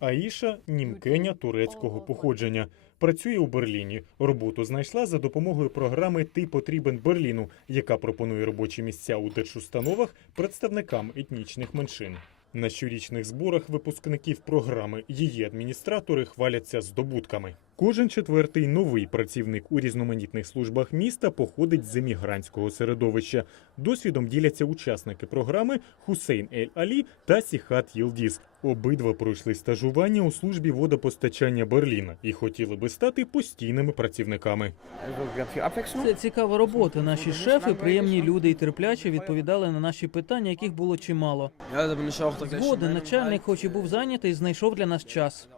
Аїша німкеня турецького походження. Працює у Берліні. Роботу знайшла за допомогою програми Ти потрібен Берліну, яка пропонує робочі місця у держустановах представникам етнічних меншин. На щорічних зборах випускників програми її адміністратори хваляться здобутками. Кожен четвертий новий працівник у різноманітних службах міста походить з емігрантського середовища. Досвідом діляться учасники програми Хусейн Ель Алі та Сіхат Єлдіс. Обидва пройшли стажування у службі водопостачання Берліна і хотіли би стати постійними працівниками. Це цікава робота. Наші шефи приємні люди і терпляче відповідали на наші питання, яких було чимало. Згоден, начальник, хоч і був зайнятий, знайшов для нас час.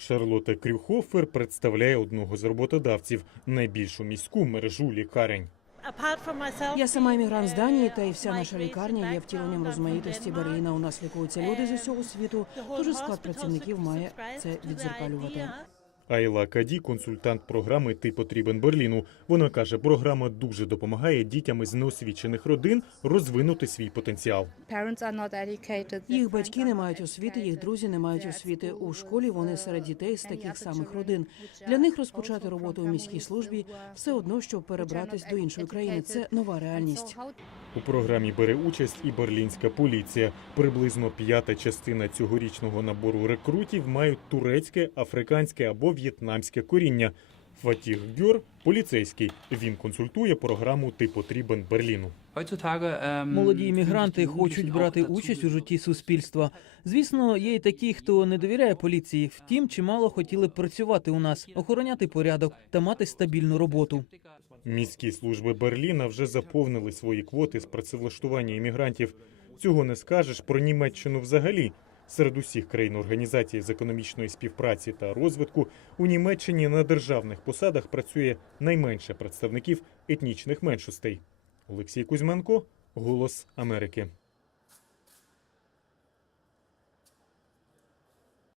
Шарлота Крюхофер представляє одного з роботодавців найбільшу міську мережу лікарень. Я сама іммігрант з Данії, та й вся наша лікарня є втіленням розмаїтості Берліна. У нас лікуються люди з усього світу. Тож склад працівників має це відзеркалювати. Айла Каді, консультант програми Ти потрібен Берліну. Вона каже, програма дуже допомагає дітям із неосвічених родин розвинути свій потенціал. Їх батьки не мають освіти, їх друзі не мають освіти. У школі вони серед дітей з таких самих родин. Для них розпочати роботу у міській службі все одно, щоб перебратись до іншої країни. Це нова реальність. У програмі бере участь і берлінська поліція. Приблизно п'ята частина цьогорічного набору рекрутів мають турецьке, африканське або в'єтнамське коріння. Фатіх Гюр – поліцейський. Він консультує програму Ти потрібен Берліну. Ähm, Молоді іммігранти хочуть брати участь у житті суспільства. Звісно, є й такі, хто не довіряє поліції. Втім, чимало хотіли б працювати у нас, охороняти порядок та мати стабільну роботу. Міські служби Берліна вже заповнили свої квоти з працевлаштування іммігрантів. Цього не скажеш про Німеччину взагалі. Серед усіх країн організації з економічної співпраці та розвитку у Німеччині на державних посадах працює найменше представників етнічних меншостей. Олексій Кузьменко, Голос Америки.